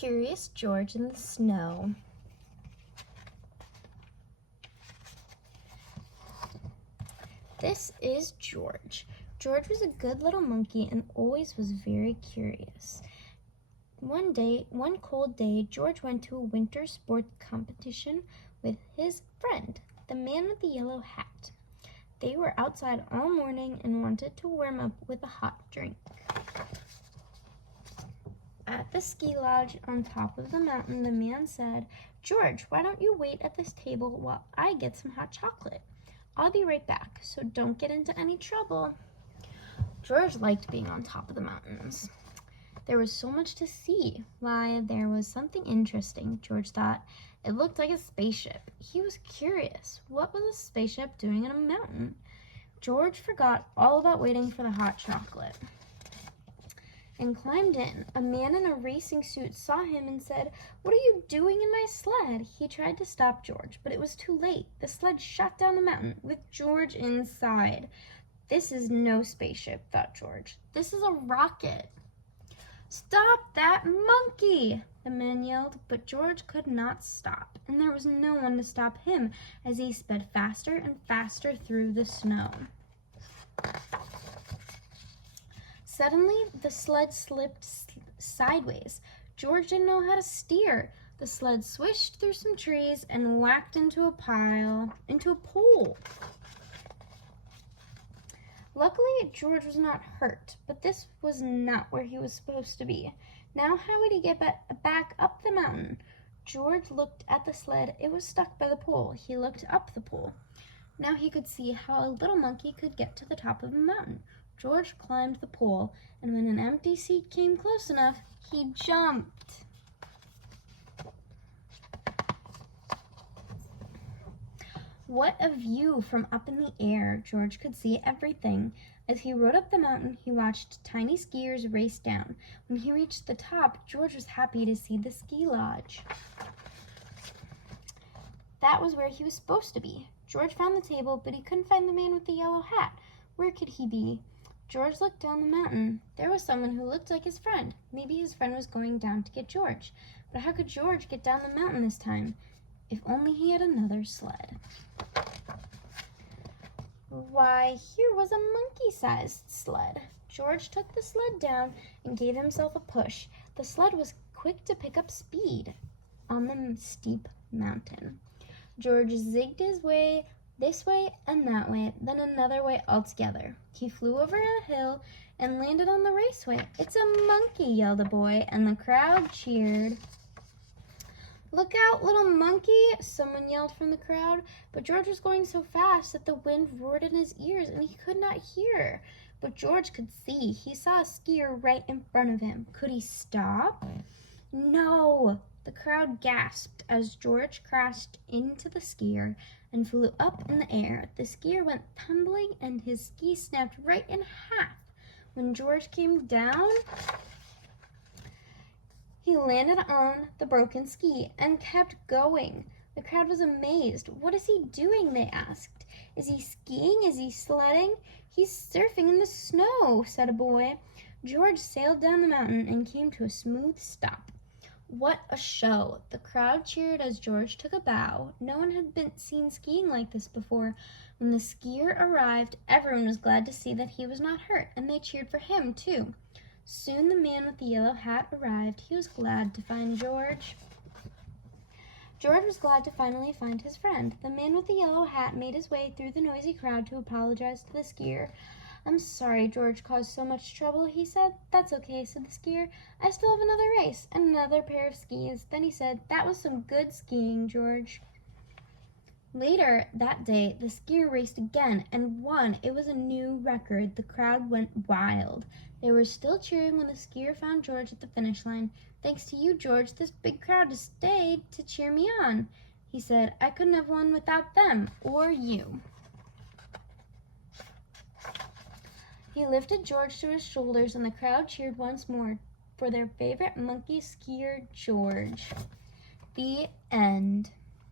Curious George in the Snow. This is George. George was a good little monkey and always was very curious. One cold day, George went to a winter sport competition with his friend, the man with the yellow hat. They were outside all morning and wanted to warm up with a hot drink. At the ski lodge on top of the mountain, the man said, "George, why don't you wait at this table while I get some hot chocolate? I'll be right back, so don't get into any trouble." George liked being on top of the mountains. There was so much to see. Why, there was something interesting, George thought. It looked like a spaceship. He was curious. What was a spaceship doing in a mountain? George forgot all about waiting for the hot chocolate and climbed in. A man in a racing suit saw him and said, "What are you doing in my sled?" He tried to stop George, but it was too late. The sled shot down the mountain with George inside. This is no spaceship, thought George. This is a rocket. "Stop that monkey!" the man yelled, but George could not stop, and there was no one to stop him as he sped faster and faster through the snow. Suddenly, the sled slipped sideways. George didn't know how to steer. The sled swished through some trees and whacked into a pole. Luckily, George was not hurt, but this was not where he was supposed to be. Now, how would he get back up the mountain? George looked at the sled. It was stuck by the pole. He looked up the pole. Now he could see how a little monkey could get to the top of a mountain. George climbed the pole, and when an empty seat came close enough, he jumped. What a view from up in the air! George could see everything. As he rode up the mountain, he watched tiny skiers race down. When he reached the top, George was happy to see the ski lodge. That was where he was supposed to be. George found the table, but he couldn't find the man with the yellow hat. Where could he be? George looked down the mountain. There was someone who looked like his friend. Maybe his friend was going down to get George. But how could George get down the mountain this time? If only he had another sled. Why, here was a monkey-sized sled. George took the sled down and gave himself a push. The sled was quick to pick up speed on the steep mountain. George zigged his way this way and that way, then another way altogether. He flew over a hill and landed on the raceway. "It's a monkey," yelled a boy, and the crowd cheered. "Look out, little monkey," someone yelled from the crowd, but George was going so fast that the wind roared in his ears and he could not hear. But George could see. He saw a skier right in front of him. Could he stop? No! The crowd gasped as George crashed into the skier and flew up in the air. The skier went tumbling and his ski snapped right in half. When George came down, he landed on the broken ski and kept going. The crowd was amazed. "What is he doing?" they asked. "Is he skiing? Is he sledding?" "He's surfing in the snow," said a boy. George sailed down the mountain and came to a smooth stop. What a show! The crowd cheered as George took a bow. No one had been seen skiing like this before. When the skier arrived, everyone was glad to see that he was not hurt, and they cheered for him, too. Soon the man with the yellow hat arrived. He was glad to find George. George was glad to finally find his friend. The man with the yellow hat made his way through the noisy crowd to apologize to the skier. "I'm sorry George caused so much trouble," he said. "That's okay," said the skier. "I still have another race and another pair of skis." Then he said, "That was some good skiing, George." Later that day, the skier raced again and won. It was a new record. The crowd went wild. They were still cheering when the skier found George at the finish line. "Thanks to you, George, this big crowd has stayed to cheer me on," he said. "I couldn't have won without them or you." He lifted George to his shoulders and the crowd cheered once more for their favorite monkey skier, George. The end.